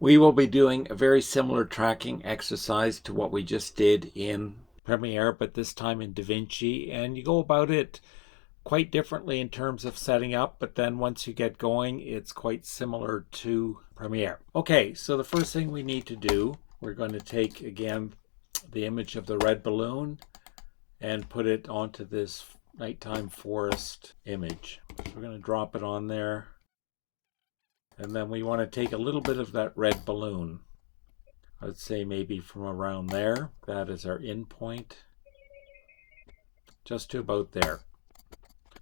We will be doing a very similar tracking exercise to what we just did in Premiere, but this time in DaVinci. And you go about it quite differently in terms of setting up, but then once you get going, it's quite similar to Premiere. Okay, so the first thing we need to do, we're going to take again the image of the red balloon and put it onto this nighttime forest image. So we're going to drop it on there. And then we want to take a little bit of that red balloon. I'd say maybe from around there. That is our in point. Just to about there.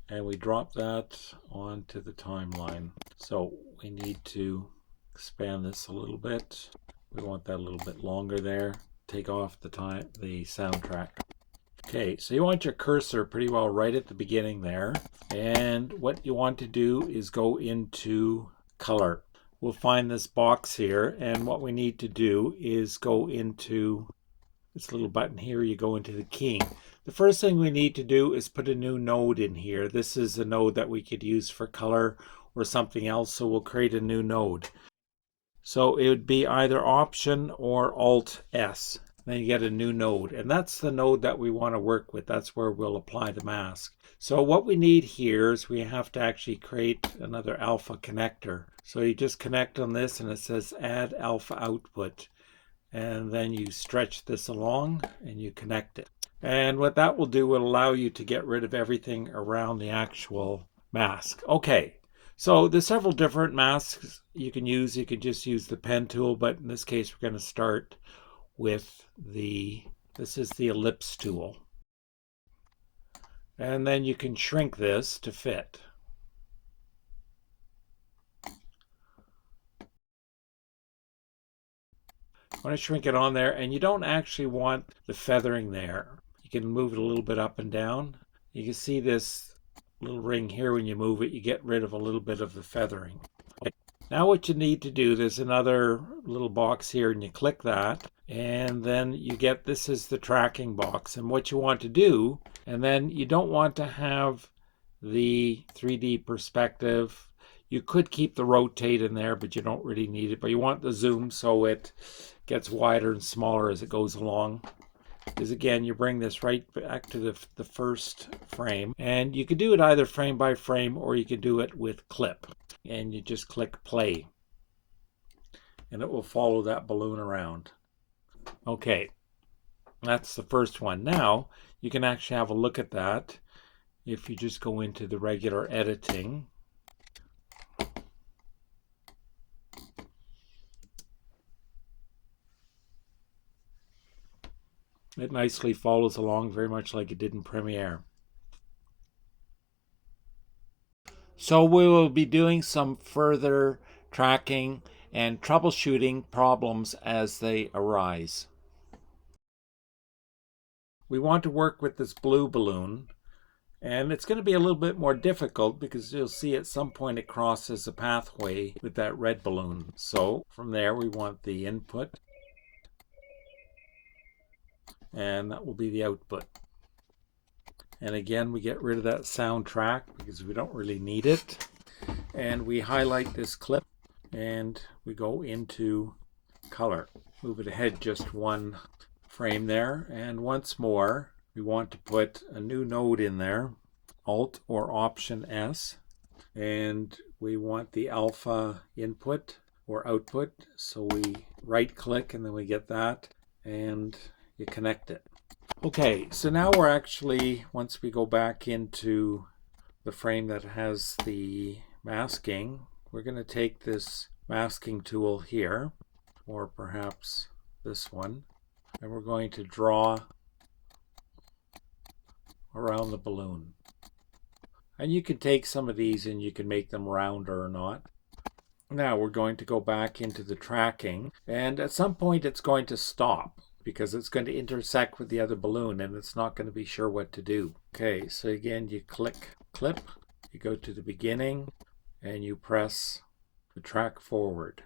And we drop that onto the timeline. So we need to expand this a little bit. We want that a little bit longer there. Take off the soundtrack. Okay, so you want your cursor pretty well right at the beginning there. And what you want to do is go into color. We'll find this box here, and what we need to do is go into this little button here. You go into the keying. The first thing we need to do is put a new node in here. This is a node that we could use for color or something else, so we'll create a new node. So it would be either Option or Alt S. Then you get a new node, and that's the node that we want to work with. That's where we'll apply the mask. So what we need here is we have to actually create another alpha connector. So you just connect on this and it says add alpha output. And then you stretch this along and you connect it. And what that will do will allow you to get rid of everything around the actual mask. Okay, so there's several different masks you can use. You could just use the pen tool, but in this case we're going to start with this is the ellipse tool. And then you can shrink this to fit. I want to shrink it on there, and you don't actually want the feathering there. You can move it a little bit up and down. You can see this little ring here. When you move it, you get rid of a little bit of the feathering. Okay. Now what you need to do, there's another little box here, and you click that, and then you get, this is the tracking box. And what you want to do, and then you don't want to have the 3D perspective. You could keep the rotate in there, but you don't really need it. But you want the zoom so it gets wider and smaller as it goes along. Because again, you bring this right back to the first frame. And you could do it either frame by frame, or you could do it with clip. And you just click play. And it will follow that balloon around. Okay, that's the first one. Now, you can actually have a look at that if you just go into the regular editing. It nicely follows along very much like it did in Premiere. So we will be doing some further tracking and troubleshooting problems as they arise. We want to work with this blue balloon, and it's going to be a little bit more difficult because you'll see at some point it crosses a pathway with that red balloon. So from there we want the input, and that will be the output. And again, we get rid of that soundtrack because we don't really need it. And we highlight this clip and we go into color. Move it ahead just one frame there. And once more, we want to put a new node in there, Alt or Option S. And we want the alpha input or output. So we right click and then we get that and you connect it. Okay, so now we're actually, once we go back into the frame that has the masking, we're going to take this masking tool here, or perhaps this one, and we're going to draw around the balloon. And you can take some of these and you can make them rounder or not. Now we're going to go back into the tracking, and at some point it's going to stop because it's going to intersect with the other balloon and it's not going to be sure what to do. Okay, so again, you click clip, you go to the beginning, and you press the track forward.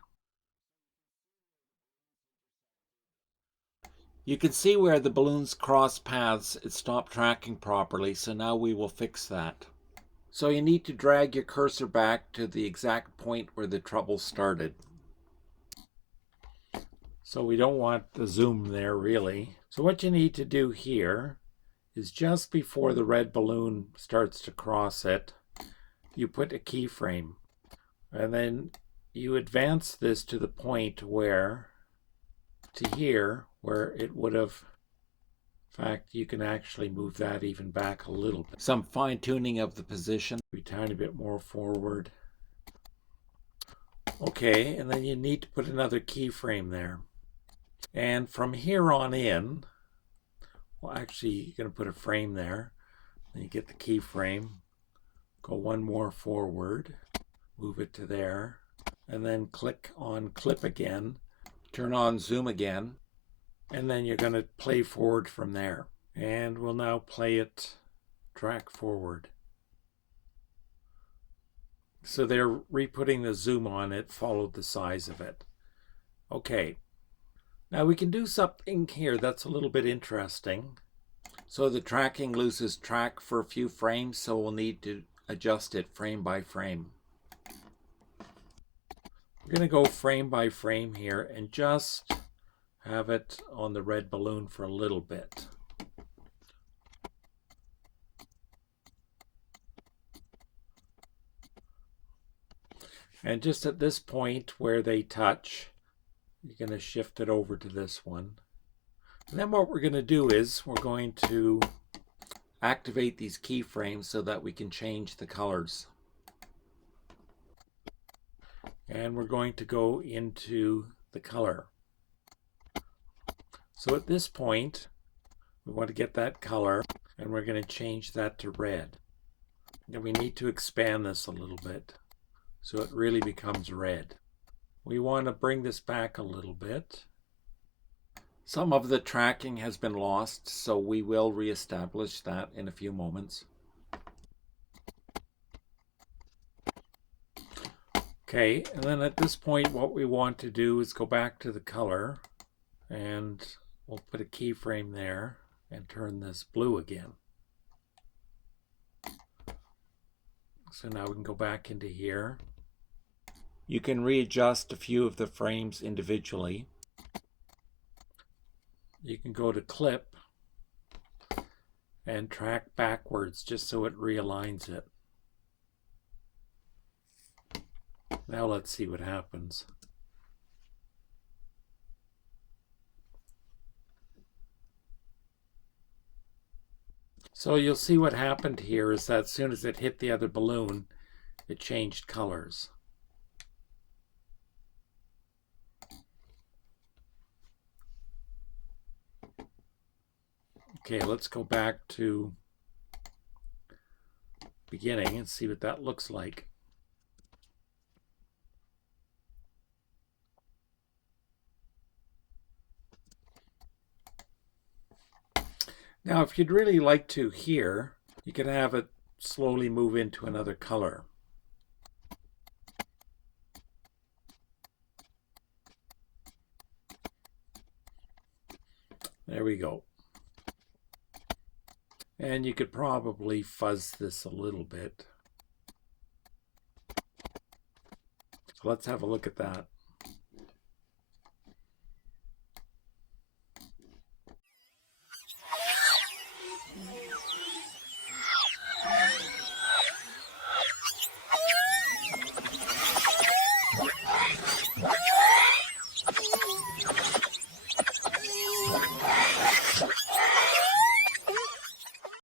You can see where the balloons cross paths, it stopped tracking properly, so now we will fix that. So you need to drag your cursor back to the exact point where the trouble started. So we don't want the zoom there really. So what you need to do here is just before the red balloon starts to cross it, you put a keyframe. And then you advance this to the point where, to here, where it would have, in fact, you can actually move that even back a little bit. Some fine tuning of the position, a tiny bit more forward. Okay, and then you need to put another keyframe there. And from here on in, well, actually, you're going to put a frame there. Then you get the keyframe, go one more forward, move it to there, and then click on clip again, turn on zoom again, and then you're going to play forward from there. And we'll now play it track forward. So they're re-putting the zoom on it, followed the size of it. Okay, now we can do something here that's a little bit interesting. So the tracking loses track for a few frames, so we'll need to adjust it frame by frame. We're going to go frame by frame here and just have it on the red balloon for a little bit. And just at this point where they touch, you're going to shift it over to this one. And then what we're going to do is we're going to activate these keyframes so that we can change the colors. And we're going to go into the color. So at this point, we want to get that color, and we're going to change that to red. And we need to expand this a little bit so it really becomes red. We want to bring this back a little bit. Some of the tracking has been lost, so we will reestablish that in a few moments. Okay, and then at this point what we want to do is go back to the color, and we'll put a keyframe there and turn this blue again. So now we can go back into here. You can readjust a few of the frames individually. You can go to clip and track backwards just so it realigns it. Now let's see what happens. So you'll see what happened here is that as soon as it hit the other balloon, it changed colors. Okay, let's go back to beginning and see what that looks like. Now, if you'd really like to here, you can have it slowly move into another color. There we go. And you could probably fuzz this a little bit. So let's have a look at that.